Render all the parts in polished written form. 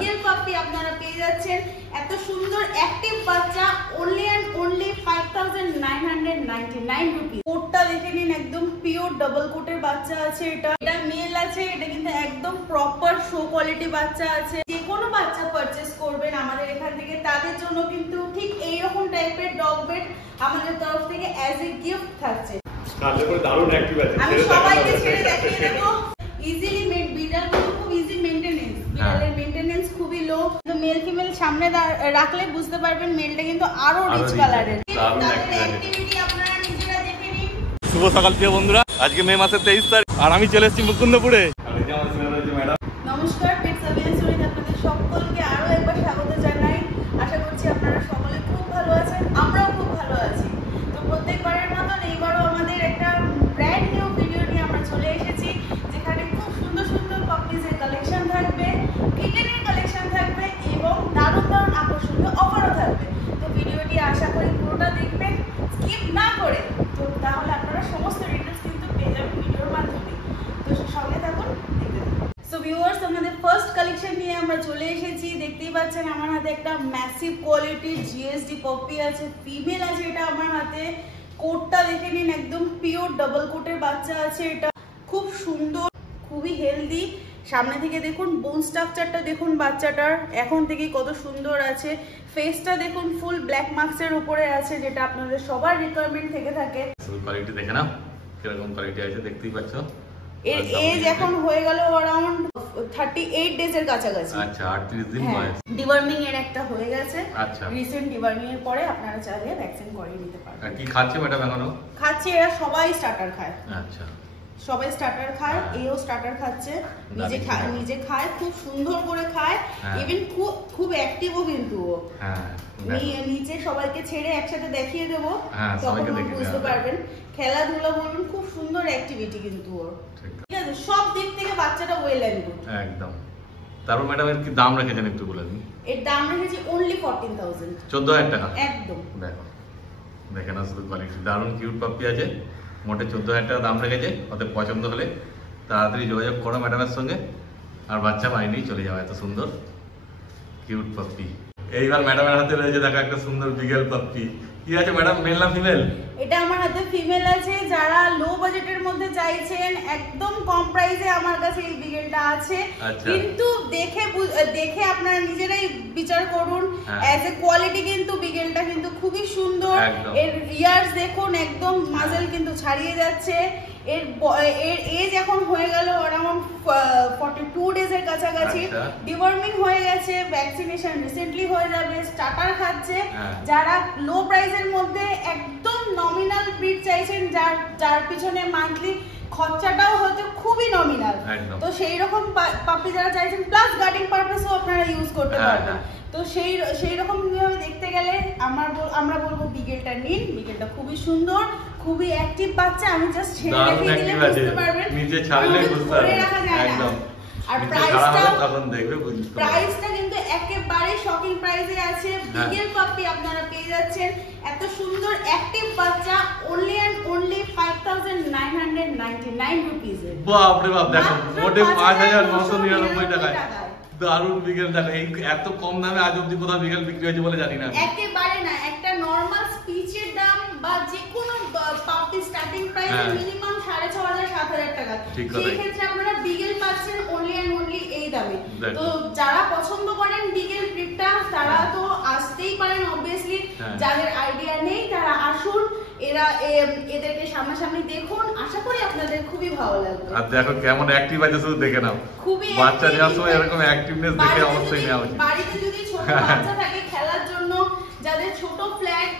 Real পাপি আপনারা পেয়ে যাচ্ছেন এত সুন্দর অ্যাক্টিভ বাচ্চা only and only 5999 রুপি। কোটটা দেখে নিন, একদম পিওর ডাবল কোটের বাচ্চা আছে। এটা মেল আছে, এটা কিন্তু একদম প্রপার শো কোয়ালিটি বাচ্চা আছে। যে কোনো বাচ্চা পারচেজ করবেন আমাদের এখান থেকে, তাদের জন্য কিন্তু ঠিক এই রকম টাইপের ডগ বেড আমাদের তরফ থেকে অ্যাজ এ গিফট থাকছে। দারুণ অ্যাক্টিভ আছে, আমি সবাইকে ছেড়ে দেখিয়ে দেবো। ইজিলি মেড, বিড়ালগুলো খুব ইজি মেইনটেনেন্স, বিড়ালের মেইনটেনেন্স খুবই লো। তো মেল ফিমেল সামনে রাখলে বুঝতে পারবেন মেলটা কিন্তু আরো রিচ কালারের। তাদের অ্যাক্টিভিটি আপনারা নিজেরা দেখে নিন। শুভ সকাল প্রিয় বন্ধুরা, আজকে মে মাসের 23 তারিখ আর আমি চলে এসেছি মুকুন্দপুরে। নমস্কার, পেটস অ্যাভিয়ান্সে আপনাদের সকলকে আরো একবার স্বাগত জানাই। আশা করছি আপনারা সকলে খুব ভালো আছেন, আমরাও খুব ভালো আছি। তো প্রত্যেকবারের মতন এইবারও আমাদের একটা ব্র্যান্ড নিউ ভিডিও নিয়ে আমরা চলে এসেছি, যেখানে খুব সুন্দর সুন্দর পাপিজের কালেকশন থাকবে, কিটেনের কালেকশন থাকবে এবং দারুণ দারুণ আকর্ষণীয় অফারও থাকবে। তো ভিডিওটি আশা করি পুরোটা দেখবেন স্কিপ না করে। তো তাহলে আপনারা সমস্ত ডিটেলস কিন্তু পেয়ে যাবেন ভিডিওর মাধ্যমে। তো সঙ্গে থাকুন, দেখতে থাকুন। সো ভিউয়ার্স, আমাদের ফার্স্ট কালেকশন নিয়ে আমরা চলে এসেছি। দেখতেই পাচ্ছেন আমার হাতে একটা ম্যাসিভ কোয়ালিটির জিএসডি পপি আছে, ফিমেল আছে। এটা আমার হাতে, কোটটা দেখে নিন, একদম পিওর ডাবল কোটের বাচ্চা আছে। এটা খুব সুন্দর, খুবই হেলদি। সামনে থেকে দেখুন বোন স্ট্রাকচারটা দেখুন বাচ্চাটার, এখন থেকেই কত সুন্দর আছে। ফেসটা দেখুন ফুল ব্ল্যাক মার্কসের উপরে আছে, যেটা আপনাদের সবার রিকোয়ারমেন্ট থেকে থাকে। কোয়ালিটি দেখে নাও কিরকম কোয়ালিটি আছে, দেখতেই পাচ্ছ। এর এজ এখন হয়ে গেল অ্যারাউন্ড 38 ডেজ এর কাছাকাছি। আচ্ছা, 38 দিন বয়স। ডিওয়ার্মিং এর একটা হয়ে গেছে। আচ্ছা, রিসেন্ট ডিওয়ার্মিং এর পরে আপনারা চাইলে ভ্যাকসিন করিয়ে নিতে পারেন। কি খাচ্ছে ম্যাডাম এখনো? খাচ্ছে, এরা সবাই স্টার্টার খায়। আচ্ছা, সবাই স্টার্টার খায়, এও স্টার্টার খাচ্ছে, নিজে খায়, খুব সুন্দর করে খায়। ইভেন খুব অ্যাক্টিভও কিন্তু ও। নিচে সবাইকে ছেড়ে একসাথে দেখিয়ে দেবো, তখন বুঝতে পারবেন। খেলাধুলা বলুন, খুব সুন্দর অ্যাক্টিভিটি কিন্তু ওর। ঠিক আছে, সব দিক থেকে বাচ্চাটা ওয়েল এন্ড গুড একদম। তারপর ম্যাডাম এর কি দাম রেখেছেন একটু বলে দিন। এর দাম রেখেছি only 14,000, 14,000 টাকা একদম। দেখো, দেখে না শুধু কোয়ালিটি, দারুণ কিউট পাপ্পি আছে। মোটে 14,000 টাকা দাম রেখেছে। ওদের পছন্দ হলে তাড়াতাড়ি যোগাযোগ করো ম্যাডামের সঙ্গে, আর বাচ্চা বাড়ি চলে যাবে। এত সুন্দর কিউট পাপ্পি। এইবার ম্যাডামের হাতে রয়েছে দেখো একটা সুন্দর বিগেল পাপ্পি। কি আছে ম্যাডাম, মেল না ফিমেল? এটা আমার হাতে ফিমেল আছে। যারা লো বাজেটের মধ্যে চাইছেন, একদম কম প্রাইসে আমার কাছে এই বিগেলটা আছে। কিন্তু দেখে আপনারা নিজেরাই বিচার করুন। অ্যাজ এ কোয়ালিটি কিন্তু বিগেলটা কিন্তু খুবই সুন্দর। এর ইয়ার্স দেখুন, একদম মাজেল কিন্তু ছাড়িয়ে যাচ্ছে। এর এজ এখন হয়ে গেল অ্যারাউন্ড 42 ডেজ এর কাছাকাছি। ডিওয়ার্মিং হয়ে গেছে, ভ্যাকসিনেশন রিসেন্টলি হয়ে যাবে, স্টার্টার খাচ্ছে। যারা লো প্রাইসের মধ্যে একদম নমিনাল ব্রিড চাইছেন, যার পিছনে মান্থলি খরচাটাও হয়তো খুবই নমিনাল, তো সেই রকম পাপি যারা চাইছেন, প্লাস গার্ডিং পারপাসও আপনারা ইউজ করতে পারবেন। তো সেই রকম ভাবে দেখতে গেলে আমরা বলবো বিগেলটা নিন। বিগেলটা খুবই সুন্দর, খুবই অ্যাক্টিভ বাচ্চা। আমি জাস্ট ছেড়ে দেখিয়ে দিলে বুঝতে পারবেন, নিচে ছাড়লে বুঝতে পারবেন একদম। আর প্রাইসটা কিন্তু একেবারে শকিং প্রাইসে আছে। বিগেল পাপি আপনারা পেয়ে যাচ্ছেন এত সুন্দর অ্যাক্টিভ বাচ্চা only and only 5999 রুপিস এ। বাপ রে বাপ, দেখো মোটে 5999 টাকায় দারুণ বিগেল। দেখো এই এত কম দামে আজ অবধি কোথাও বিগেল বিক্রি হয়েছে বলে জানি না। একেবারে না, একটা নরমাল স্পিচের দাম বা যে কোনো পাপি স্টার্টিং প্রাইস মিনিমাম 6,500 7,000 টাকা। সেই ক্ষেত্রে আপনারা বিগেল পাচ্ছেন only and only এই দামে। তো যারা পছন্দ করেন বিগেল ব্রিডটা, তারা তো আসতেই পারেন অবভিয়াসলি। যাদের আইডিয়া নেই তারা আসুন, এদেরকে সামনাসামনি দেখুন, আশা করি আপনাদের খুবই ভালো লাগবে। আর দেখো কেমন অ্যাক্টিভ আছে, শুধু দেখে নাও। বাচ্চা নেওয়ার সময় এরকম অ্যাক্টিভনেস দেখে অবশ্যই নেওয়া উচিত। বাড়িতে যদি ছোট বাচ্চা থাকে খেলার জন্য, যাদের ছোট ফ্ল্যাট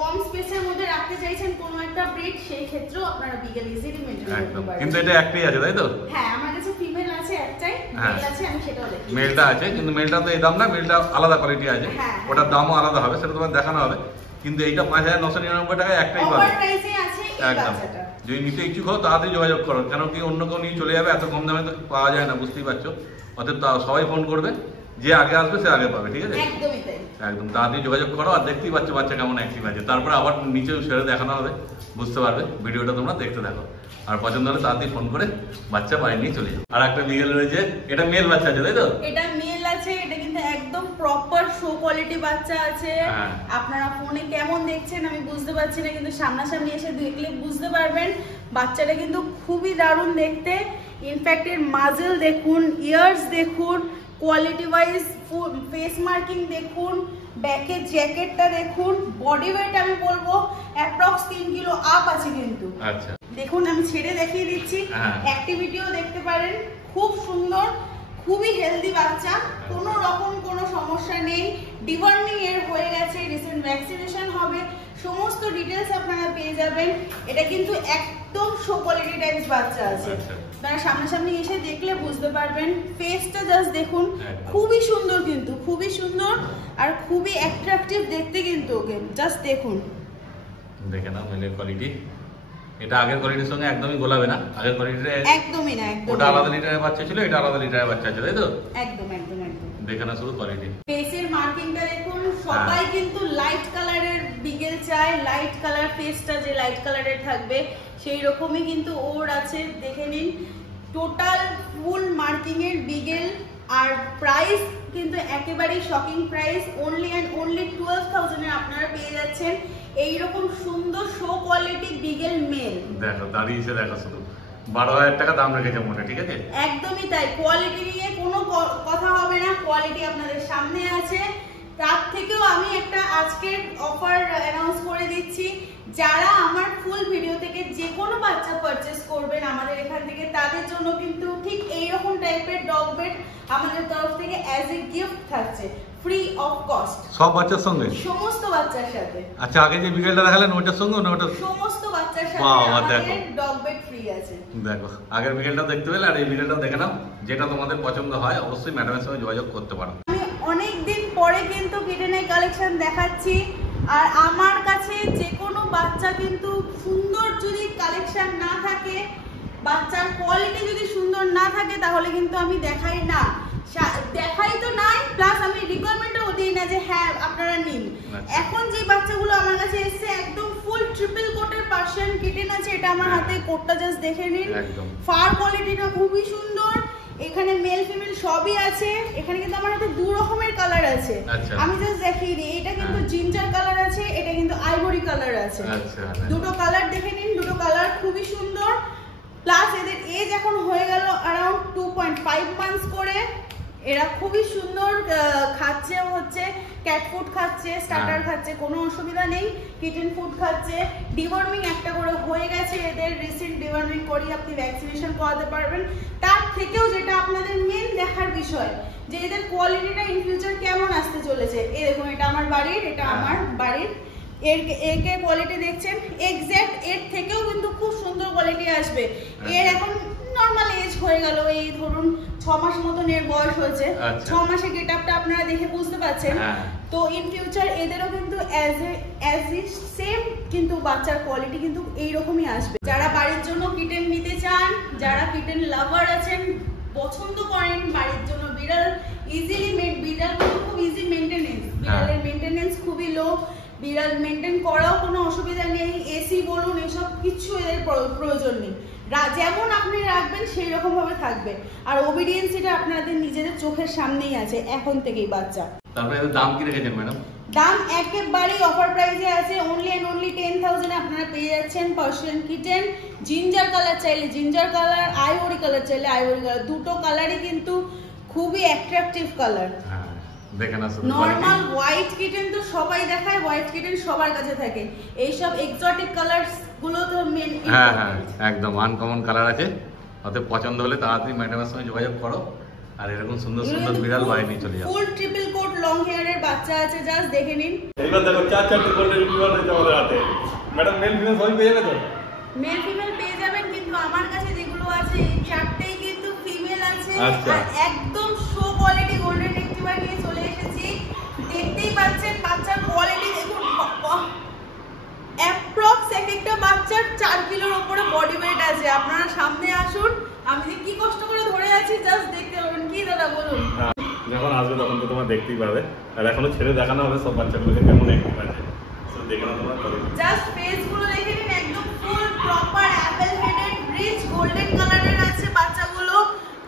কম স্পেসের মধ্যে রাখতে চাইছেন কোনো একটা ব্রিড, সেই ক্ষেত্রেও আপনারা বিগেল ইজিলি মেইনটেইন করতে পারবেন। কিন্তু এটা একটাই আছে, তাই তো? হ্যাঁ, আমার কাছে ফিমেল আছে একটাই, মেল আছে, আমি সেটাও দেখাই। মেলটা আছে, কিন্তু মেলটা তো এই দাম না, মেলটা আলাদা কোয়ালিটি আছে, ওটার দামও আলাদা হবে, সেটা তোমার দেখানো হবে। কিন্তু এইটা 5999 টাকায় একটাই পাবে। অফার প্রাইসে আছে এই বাচ্চাটা। যদি নিতে ইচ্ছুক হও তাড়াতাড়ি যোগাযোগ করো, কেন কি অন্য কেউ নিয়ে চলে যাবে, এত কম দামে তো পাওয়া যায় না, বুঝতেই পারছো। অতএব সবাই ফোন করবে, যে আগে আসবে সে আগে পাবে। ঠিক আছে, একদমই তাই। একদম তাড়াতাড়ি যোগাযোগ করো। আর দেখতেই পাচ্ছ বাচ্চা কেমন অ্যাক্টিভ আছে। তারপরে আবার নিচে ছেড়ে দেখানো হবে, বুঝতে পারবে। ভিডিওটা তোমরা দেখতে থাকো, আর পছন্দ হলে তাড়াতাড়ি ফোন করে বাচ্চা বাইরে নিয়ে চলে যাও। আর একটা বিগেল রয়েছে, এটা মেল বাচ্চা আছে, তাই তো? এটা মেল আছে, কিন্তু একদম প্রপার শো কোয়ালিটি বাচ্চা আছে। হ্যাঁ। আপনারা ফোনে কেমন দেখছেন আমি বুঝতে পারছি না, কিন্তু সামনাসামনি এসে দেখলে বুঝতে পারবেন বাচ্চাটা কিন্তু খুবই দারুণ দেখতে। ইনফ্যাক্ট এর মাজেল দেখুন, ইয়ার্স দেখুন, কোয়ালিটি ওয়াইজ ফেস মার্কিং দেখুন, ব্যাকের জ্যাকেটটা দেখুন, বডি ওয়েট আমি বলবো অ্যাপ্রক্স 3 কিলো আপ আছে কিন্তু। আচ্ছা দেখুন আমি ছেড়ে দেখিয়ে দিচ্ছি, হ্যাঁ। অ্যাক্টিভিটিও দেখতে পারেন, খুব সুন্দর, খুবই হেলদি বাচ্চা, কোনো রকম কোনো সমস্যা নেই। ডিওয়ার্মিং এর হয়ে গেছে, রিসেন্ট ভ্যাকসিনেশন হবে, সমস্ত ডিটেলস আপনারা পেয়ে যাবেন। এটা কিন্তু একদম শো কোয়ালিটি টাইপস বাচ্চা আছে। আপনারা সামনাসামনি এসে দেখলে বুঝতে পারবেন। ফেসটা জাস্ট দেখুন, খুবই সুন্দর কিন্তু, খুবই সুন্দর আর খুবই অ্যাট্রাকটিভ দেখতে কিন্তু ওকে। জাস্ট দেখুন, দেখে নাও মেলের কোয়ালিটি। এটা আগের কোয়ালিটির সঙ্গে একদমই গোলাবে না। আগের কোয়ালিটিতে একদমই না, একদম ওটা আলাদা লিটারের বাচ্চা ছিল, এটা আলাদা লিটারের বাচ্চা ছিল, তাই তো? একদম একদম একদম। দেখে না শুধু কোয়ালিটি। ফেসের মার্কিংটা দেখুন, সবাই কিন্তু লাইট কালারের বিগেল চায়, লাইট কালার, ফেসটা যে লাইট কালারের থাকবে সেই রকমই কিন্তু ওর আছে। দেখে নিন, টোটাল ফুল মার্কিং এর বিগেল। আর প্রাইস কিন্তু একেবারেই shocking price, only and only 12,000 এ আপনারা পেয়ে যাচ্ছেন এইরকম সুন্দর শো কোয়ালিটি বিগেল মেল। দেখো দাঁড়িয়েছে, দেখো শুধু 12,000 টাকা দাম রেখেছে মোটে, ঠিক আছে? একদমই তাই, কোয়ালিটি নিয়ে কোনো কথা হবে না, কোয়ালিটি আপনাদের সামনে আছে। তার থেকেও আমি একটা আজকের অফার অ্যানাউন্স করে দিচ্ছি, যারা আমার ফুল ভিডিও থেকে যে কোনো বাচ্চা পারচেস করবেন আমাদের এখান থেকে, তাদের জন্য কিন্তু ঠিক এইরকম টাইপের ডগ বেড আমাদের তরফ থেকে অ্যাজ এ গিফট থাকছে, ফ্রি অফ কস্ট। সব বাচ্চার সঙ্গে? সমস্ত বাচ্চার সাথে। আচ্ছা, আগে যে বিকেলটা দেখালেন ওটার সঙ্গে না? ওটা সমস্ত বাচ্চার সাথে আমাদের ডগ বেড ফ্রি আছে। দেখো, আগের বিকেলটা দেখতে পেলে আর এই বিকেলটাও দেখে নাও। যেটা তোমাদের পছন্দ হয় অবশ্যই ম্যাডামের সঙ্গে যোগাযোগ করতে পারো। আমি অনেকদিন পরে কিন্তু কিটেনের কালেকশন দেখাচ্ছি, আর আমার কাছে যে কোনো বাচ্চা কিন্তু সুন্দর যদি কালেকশন না থাকে, বাচ্চার কোয়ালিটি যদি সুন্দর না থাকে, তাহলে কিন্তু আমি দেখাই না। দেখাই তো নাই, প্লাস আমি রিকোয়ারমেন্টও দিই না যে হ্যাঁ আপনারা নিন। এখন যে বাচ্চাগুলো আমার কাছে এসছে একদম ফুল ট্রিপল কোটের পার্সিয়ান কিটেন আছে। এটা আমার হাতে, কোটটা জাস্ট দেখে নিন, ফার কোয়ালিটিটা খুবই সুন্দর। এখানে মেল ফিমেল সবই আছে। এখানে কিন্তু আমার হাতে 2 রকমের কালার আছে, আমি জাস্ট দেখিয়ে দিই। এটা কিন্তু জিঞ্জার কালার আছে, এটা কিন্তু আইভরি কালার আছে। দুটো কালার দেখে নিন, দুটো কালার খুবই সুন্দর। প্লাস এদের এজ এখন হয়ে গেল অ্যারাউন্ড 2.5 মান্থস করে। এরা খুবই সুন্দর খাচ্ছে, হচ্ছে ক্যাট ফুড খাচ্ছে, স্টার্টার খাচ্ছে, কোনো অসুবিধা নেই। কিটেন ফুড খাচ্ছে, ডিওয়ার্মিং একটা করে হয়ে গেছে এদের, রিসেন্ট ডিওয়ার্মিং করিয়ে আপনি ভ্যাকসিনেশন করাতে পারবেন। তার থেকেও যেটা আপনাদের মেন দেখার বিষয়, যে এদের কোয়ালিটিটা ইন ফিউচার কেমন আসতে চলেছে। এই দেখুন, এটা আমার বাড়ির, এটা আমার বাড়ির, এর কোয়ালিটি দেখছেন, এক্স্যাক্ট এর থেকেও কিন্তু খুব সুন্দর কোয়ালিটি আসবে। এর এখন নরমাল এজ হয়ে গেল, এই ধরুন 6 মাস মতন এর বয়স হয়েছে। 6 মাসে গেটআপটা আপনারা দেখে বুঝতে পারছেন। তো ইন ফিউচার এদেরও কিন্তু অ্যাজ সেম কিন্তু বাচ্চার কোয়ালিটি কিন্তু এইরকমই আসবে। যারা বাড়ির জন্য কিটেন নিতে চান, যারা কিটেন লাভার আছেন, পছন্দ করেন বাড়ির জন্য বিড়াল, ইজিলি বিড়াল কিন্তু খুব ইজি মেইনটেনেন্স, বিড়ালের মেইনটেনেন্স খুবই লো, বিড়াল মেইনটেইন করাও কোনো অসুবিধা নেই। এসি বলুন, এসব কিছু এদের প্রয়োজন নেই। যেমন আপনি রাখবেন সেই রকম ভাবে থাকবে। আর ওবিডিয়েন্সিটা আপনাদের নিজেদের চোখের সামনেই আছে এখন থেকেই বাচ্চা। তারপরে এর দাম কি রেখেছেন ম্যাডাম? দাম একেবারেই অফার প্রাইসে আছে, অনলি এন্ড অনলি 10,000 এ আপনারা পেয়ে যাচ্ছেন পার্সিয়ান কিটেন। জিঞ্জার কালার চাইলে জিঞ্জার কালার, আইভরি কালার চাইলে আইভরি কালার, দুটো কালারই কিন্তু খুবই attractive colour. Normal white kitten তো সবাই দেখায়, হোয়াইট কিটেন সবার কাছে থাকে। এইসব এক্সোটিক কালারস গুলো তো মেন, হ্যাঁ হ্যাঁ একদম আনকমন কালার আছে। ওদের পছন্দ হলে তাড়াতাড়ি ম্যাডামের সঙ্গে যোগাযোগ করো, আর এরকম সুন্দর সুন্দর বিড়াল বাড়ি নিয়ে চলে যাও। ফুল ট্রিপল কোট লং হেয়ারের বাচ্চা আছে, জাস্ট দেখে নিন। এইবার দেখো 4-4টে গোল্ডেন রিট্রিভার রয়েছে আমাদের হাতে। ম্যাডাম মেল ফিমেল সবই পেয়ে যাবে তো? মেল ফিমেল পেয়ে যাবেন, কিন্তু আমার কাছে যেগুলো আছে এই 4টেই কিন্তু ফিমেল আছে। আর একদম শো কোয়ালিটি গোল্ডেন রিট্রিভার নিয়ে চলে এসেছি। দেখতেই পাচ্ছেন বাচ্চার কোয়ালিটি দেখুন, অ্যাপ্রক্স একটা বাচ্চার 4 কিলোর উপরে বডি ওয়েট আছে। আপনারা সামনে আসুন, আমি যে কি কষ্ট করে ধরে আছি জাস্ট দেখতে পাবেন। কি দাদা বলুন? যখন আসবে তখন তো তোমরা দেখতেই পাবে, আর এখনো ছেড়ে দেখানো হবে সব বাচ্চাগুলোকে কেমন অ্যাক্টিভ আছে। সো দেখে নাও তোমরা। জাস্ট ফেস গুলো দেখে নিন, একদম full proper apple headed rich golden কালারের আছে বাচ্চাগুলো।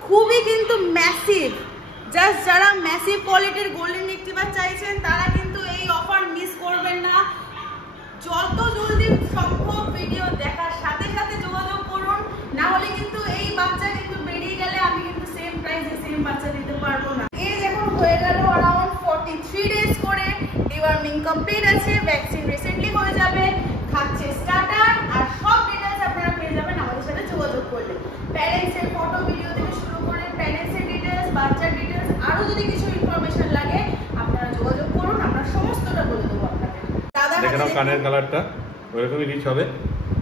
খুবই কিন্তু ম্যাসিভ, জাস্ট যারা ম্যাসিভ কোয়ালিটির গোল্ডেন রিট্রিভার চাইছেন তারা কিন্তু এই অফার মিস করবেন না। যত জলদি সম্ভব ভিডিও দেখার সাথে সাথে যোগাযোগ করুন, না হলে কিন্তু এই বাচ্চা কিন্তু বেরিয়ে গেলে আমি কিন্তু সেম প্রাইসে সেম বাচ্চা দিতে পারবো না। এর দেখুন হয়ে গেল অ্যারাউন্ড 43 ডেজ করে, ডিওয়ার্মিং কমপ্লিট আছে, ভ্যাকসিন রিসেন্টলি হয়ে যাবে, খাচ্ছে স্টার্টার, আর সব ডিটেলস আপনারা পেয়ে যাবেন আমাদের সাথে যোগাযোগ করলে। প্যারেন্টসের ফটো ভিডিও থেকে শুরু করে প্যারেন্টসের ডিটেলস, বাচ্চার ডিটেলস, আরো যদি কিছু ইনফরমেশন লাগে আপনারা যোগাযোগ করুন, আমরা সমস্তটা বলে দেবো আপনাদের। দাদা দেখে নাও কানের কালারটা ওইরকমই রিচ হবে।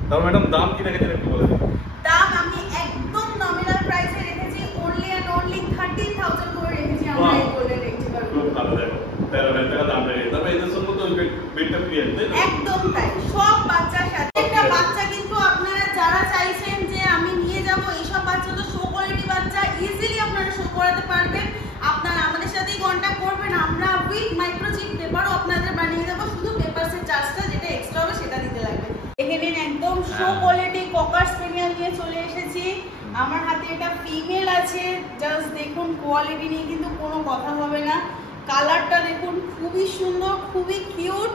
তাও ম্যাডাম দাম কি রেখেছেন একটু বলে দিন। দাম আমি একদম নমিনাল প্রাইসে রেখেছি, অনলি এন্ড অনলি 13,000 করে রেখেছি আমরা এই গোল্ডেন রিট্রিভার। খুব ভালো, দেখো 13,000 টাকা দাম রেখেছি। তবে এদের সঙ্গে তো বেডটা ফ্রি আছে। একদম তাই, সব বাচ্চার সাথে। একটা বাচ্চা কিন্তু আপনারা যারা চাইছেন যে আমি নিয়ে যাব, এইসব বাচ্চা তো শো কোয়ালিটি বাচ্চা, ইজিলি আপনারা শো করাতে পারবেন। আপনারা আমাদের সাথেই কন্ট্যাক্ট করবেন, আমরা উইথ মাইক্রোচিপ পেপারও আপনাদের বানিয়ে দেবো, শুধু পেপারসের চার্জটা যেটা এক্সট্রা হবে সেটা দিতে লাগবে। দেখে নিন একদম শো কোয়ালিটি ককার স্পেনিয়াল নিয়ে চলে এসেছি। আমার হাতে এটা ফিমেল আছে, জাস্ট দেখুন কোয়ালিটি নিয়ে কিন্তু কোনো কথা হবে না। কালারটা দেখুন খুবই সুন্দর, খুবই কিউট,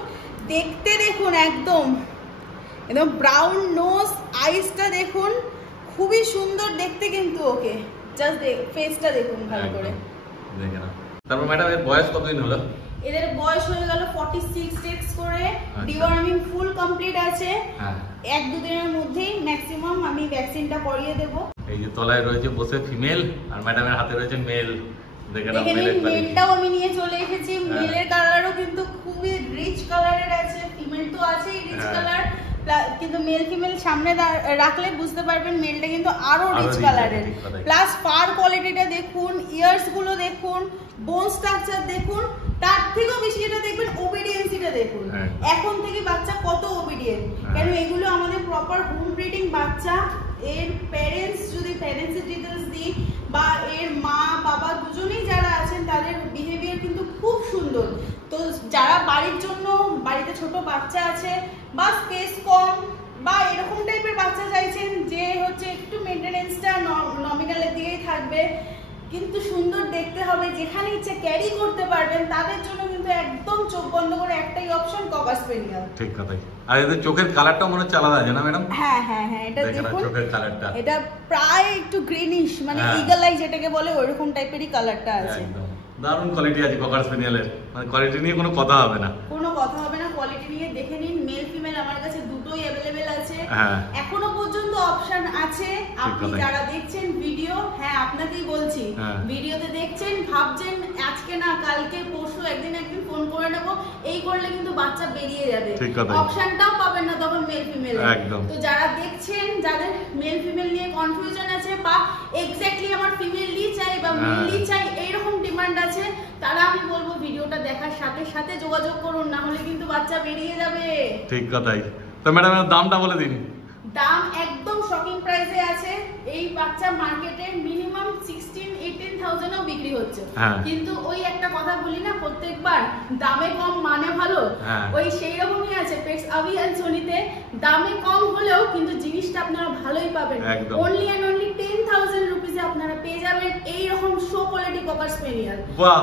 দেখতে দেখুন একদম একদম ব্রাউন নোজ, আইসটা দেখুন খুবই সুন্দর দেখতে কিন্তু ওকে। জাস্ট ফেসটা দেখুন ভালো করে। দেখে নাও। তারপর ম্যাডাম এর বয়স কতদিন হলো? এদের বয়স হয়ে গেল 46 ডেজ করে, ডিওয়ার্মিং ফুল কমপ্লিট আছে। হ্যাঁ, 1-2 দিনের মধ্যেই ম্যাক্সিমাম আমি ভ্যাকসিনটা করিয়ে দেব। এই যে তলায় রয়েছে বসে ফিমেল, আর ম্যাডামের হাতে রয়েছে মেল। দেখে নাও মেলের কোয়ালিটি। মেলটাও আমি নিয়ে চলে এসেছি। মেলের কালারও কিন্তু খুবই রিচ কালারের আছে, ফিমেল তো আছেই রিচ কালার, কিন্তু মেল ফিমেল সামনে রাখলে বুঝতে পারবেন মেলটা কিন্তু আরো রিচ কালারের। প্লাস ফার কোয়ালিটিটা দেখুন, ইয়ার্স গুলো দেখুন, বোন স্ট্রাকচার দেখুন, তার থেকেও বেশি যেটা দেখবেন ওবিডিয়েন্সিটা দেখুন। এখন থেকে বাচ্চা কত ওবিডিয়েন্ট, কেন এগুলো আমাদের প্রপার হোম ব্রিডিং বাচ্চা। এর প্যারেন্টস যদি প্যারেন্টসের ডিটেলস দিই, বা এর মা বাবা দুজনেই যারা আছেন তাদের বিহেভিয়ার কিন্তু খুব সুন্দর। তো যারা বাড়ির জন্য, বাড়িতে ছোট বাচ্চা আছে বা স্পেস কম বা এরকম টাইপের বাচ্চা চাইছেন যে হচ্ছে একটু মেনটেনেন্সটা নমিনালের দিকেই থাকবে কিন্তু সুন্দর দেখতে হবে, যেখানে ইচ্ছে ক্যারি করতে পারবেন, তাদের জন্য কিন্তু একদম চোখ বন্ধ করে একটাই অপশন ককার স্পেনিয়াল। ঠিক কথাই। আর এদের চোখের কালারটা মনে হচ্ছে আলাদা আছে না ম্যাডাম? হ্যাঁ হ্যাঁ হ্যাঁ, এটা দেখুন চোখের কালারটা এটা প্রায় একটু গ্রিনিশ, মানে ইগল আই যেটাকে বলে ওইরকম টাইপেরই কালারটা আছে। একদম দারুণ কোয়ালিটি আছে ককার স্পেনিয়ালের, মানে কোয়ালিটি নিয়ে কোনো কথা হবে না। কোনো কথা হবে না, কোয়ালিটি নিয়ে দেখে নিন। মেল ফিমেল আমার কাছে দুটোই অ্যাভেলেবেল আছে, এখনো পর্যন্ত অপশন আছে। আপনি যারা দেখছেন ভিডিও, হ্যাঁ আপনাকেই বলছি, ভিডিওতে দেখছেন ভাবছেন আজকে না কালকে পরশু একদিন ফোন করে নেব, এই করলে কিন্তু বাচ্চা বেরিয়ে যাবে, অপশনটাও পাবেন না তখন মেল ফিমেল। তো যারা দেখছেন, যাদের মেল ফিমেল নিয়ে কনফিউশন আছে বা এক্স্যাক্টলি আমার ফিমেলই চাই বা মেলই চাই এইরকম ডিমান্ড আছে, তারা আমি বলবো ভিডিওটা দেখার সাথে সাথে যোগাযোগ করুন, না হলে কিন্তু বাচ্চা বেরিয়ে যাবে। ঠিক কথাই। তো ম্যাডাম দামটা বলে দিন। দাম একদম শকিং প্রাইসে আছে। এই বাচ্চা মার্কেটে মিনিমাম 16-18,000 ও বিক্রি হচ্ছে, কিন্তু ওই একটা কথা বলি না প্রত্যেকবার, দামে কম মানে ভালো, ওই সেই রকমই আছে পেটস আভি এন্ড সোনিতে। দামে কম হলেও কিন্তু জিনিসটা আপনারা ভালোই পাবেন। অনলি এন্ড অনলি 10,000 রুপিসে আপনারা পেয়ে যাবেন এই রকম শো কোয়ালিটি ককার স্পেনিয়াল। বাহ,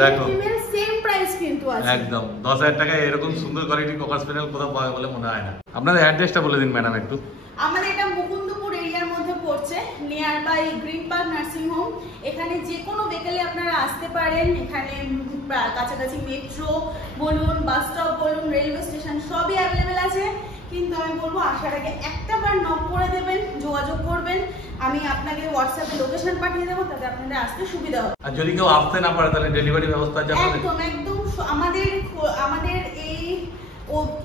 দেখো ফিমেল সেম প্রাইস কিন্তু আছে। একদম 10,000 টাকায় এরকম সুন্দর কোয়ালিটি ককার স্পেনিয়াল কোথাও পাওয়া বলে মনে হয় না। আপনাদের অ্যাড্রেসটা বলে দিন ম্যাডাম একটু। আমাদের এটা মুকুন্দপুর এরিয়ার মধ্যে পড়ছে, nearby Green Park nursing home. এখানে যে কোনো বিকেলে আপনারা আসতে পারেন। এখানে কাছাকাছি মেট্রো বলুন, বাস স্টপ বলুন, রেলওয়ে স্টেশন সবই অ্যাভেলেবেল আছে। কিন্তু আমি বলবো আসার আগে একটা বার নক করে দেবেন, যোগাযোগ করবেন, আমি আপনাকে হোয়াটসঅ্যাপে লোকেশন পাঠিয়ে দেবো, তাতে আপনাদের আসতে সুবিধা হবে। আর যদি কেউ আসতে না পারে তাহলে ডেলিভারি ব্যবস্থা আছে আপনাদের? একদম একদম, আমাদের এই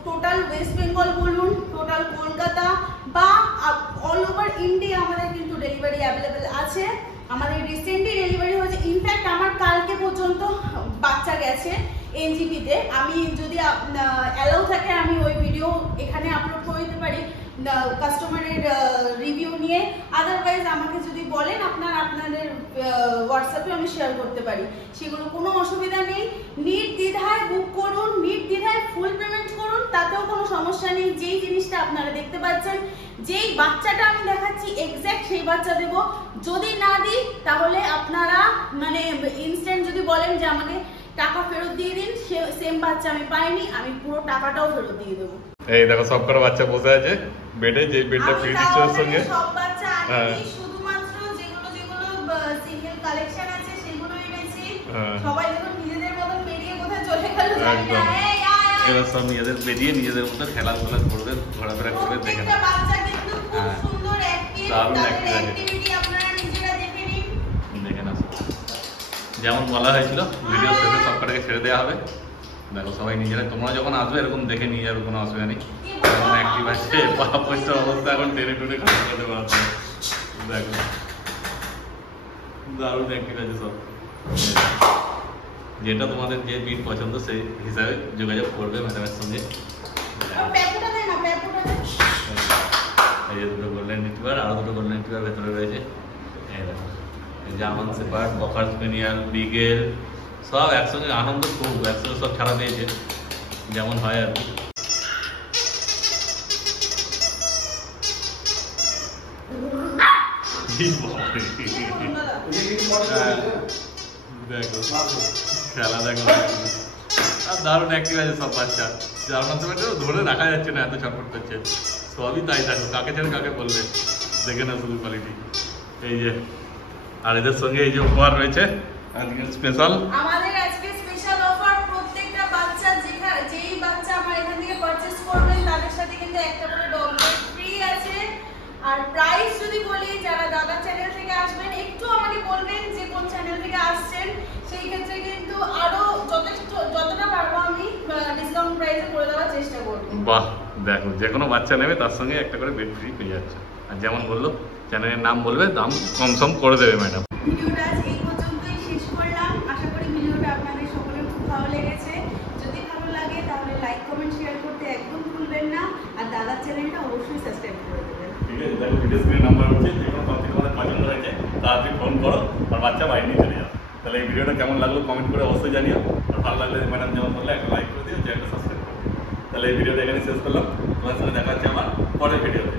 টোটাল ওয়েস্ট বেঙ্গল বলুন, টোটাল কলকাতা বা অল ওভার ইন্ডিয়া আমাদের কিন্তু ডেলিভারি অ্যাভেলেবেল আছে। আমাদের রিসেন্টলি ডেলিভারি হয়েছে, ইনফ্যাক্ট আমার কালকে পর্যন্ত বাচ্চা গেছে এনজিপিতে। আমি যদি অ্যালাউ থাকে আমি ওই ভিডিও এখানে আপলোড করে দিতে পারি কাস্টমারের রিভিউ নিয়ে। আদারওয়াইজ আমাকে যদি বলেন আপনাদের হোয়াটসঅ্যাপে আমি শেয়ার করতে পারি, সেগুলো কোনো অসুবিধা নেই। নির্দ্বিধায় বুক করুন, নির্দ্বিধায় ফুল পেমেন্ট করুন, তাতেও কোনো সমস্যা নেই। যেই জিনিসটা আপনারা দেখতে পাচ্ছেন, যেই বাচ্চাটা আমি দেখাচ্ছি এক্স্যাক্ট সেই বাচ্চা দেব। যদি না দিই তাহলে আপনারা মানে ইনস্ট্যান্ট যদি বলেন যে আমাকে টাকা ফেরত দিয়ে দিন, সেম বাচ্চা আমি পাইনি, আমি পুরো টাকাটাও ফেরত দিয়ে দেবো। এই দেখো সব কটা বাচ্চা বসে আছে বেডে, যে বেডটা ফ্রি দিচ্ছে ওর সঙ্গে। সব বাচ্চা আনিনি, শুধুমাত্র যেগুলো সিঙ্গেল কালেকশন আছে সেগুলো এনেছি। সবাই দেখুন নিজেদের মতন বেরিয়ে কোথায় চলে গেল জানি না। এবার সব নিজেদের বেরিয়ে নিজেদের মতো খেলাধুলা করবে, ঘোরাফেরা করবে। দেখে প্রত্যেকটা বাচ্চা কিন্তু খুব সুন্দর অ্যাক্টিভ, দারুণ তাদের active আছে। অ্যাক্টিভিটি আপনারা নিজেরা দেখে নিন। দেখে না, যেমন বলা হয়েছিল ভিডিও শেষে সব কটাকে ছেড়ে দেওয়া হবে। দেখো সবাই নিজেরা, তোমরা যখন আসবে এরকম দেখে নিয়ে যাবে, কোনো অসুবিধা নেই। এমন অ্যাক্টিভ আছে, পয়সার অবস্থা এখন টেনে টুনে খরচ করতে পারছে। দেখো দারুণ অ্যাক্টিভ আছে সব। যেটা তোমাদের যে বিট পছন্দ সেই হিসাবে যোগাযোগ করবে ম্যাডামের সঙ্গে। প্যাপুটা দেন না, প্যাপুটা দেন। এই যে দুটো গোল্ডেন রিট্রিভার, আরো দুটো গোল্ডেন রিট্রিভার ভেতরে রয়েছে। এই দেখো জার্মান শেপার্ড, ককার স্পেনিয়াল, বিগেল সব একসঙ্গে, আনন্দ খুব একসঙ্গে সব ছাড়া পেয়েছে যেমন হয় আর কি। দেখো খেলা দেখো, আর দারুণ অ্যাক্টিভ আছে সব বাচ্চা। জার্মান শেপার্ডও ধরে রাখা যাচ্ছে না, এত ছটফট করছে। সবই তাই থাকো, কাকে ছেড়ে কাকে বলবে, দেখে না শুধু কোয়ালিটি। এই যে আর এদের সঙ্গে এই যে উপহার রয়েছে আজকের স্পেশাল। আমাদের আজকে স্পেশাল অফার, প্রত্যেকটা বাচ্চা যেই বাচ্চা আমার এখান থেকে পারচেজ করবেন তাদের সাথে কিন্তু একটা করে ডগ ব্রেড ফ্রি আছে। আর প্রাইস যদি বলি, যারা দাদা চ্যানেল থেকে আসবেন একটু আমাকে বলবেন যে কোন চ্যানেল থেকে আসছেন, সেই ক্ষেত্রে কিন্তু আরো যতটা পারবো আমি ডিসকাউন্ট প্রাইসে করে দেওয়ার চেষ্টা করব। বাহ দেখো, যে কোনো বাচ্চা নেবে তার সঙ্গে একটা করে বেড ফ্রি পেয়ে যাচ্ছে। আর যেমন বললো চ্যানেলের নাম বলবে, দাম কম সম করে দেবে ম্যাডাম। ভিডিওটা আজ এই পর্যন্তই শেষ করলাম। আশা করি ভিডিওটা আপনাদের সকলের খুব ভালো লেগেছে। যদি ভালো লাগে তাহলে লাইক কমেন্ট শেয়ার করতে একদম ভুলবেন না। আর দাদার চ্যানেলটা অবশ্যই সাবস্ক্রাইব করে দেবেন। ঠিক আছে, দেখো ভিডিও স্ক্রিনে নাম্বার হচ্ছে, যে কোনো কম থেকে তোমাদের পছন্দ হয়েছে তাড়াতাড়ি ফোন করো আর বাচ্চা বাইরে নিয়ে চলে যাও। তাহলে এই ভিডিওটা কেমন লাগলো কমেন্ট করে অবশ্যই জানিও। আর ভালো লাগলে ম্যাডাম যেমন বললে একটা লাইক করে দিও, চ্যানেলটা সাবস্ক্রাইব করে দিও। তাহলে এই ভিডিওটা এখানে শেষ করলাম। তোমার সঙ্গে দেখা হচ্ছে আমার পরের ভিডিওতে।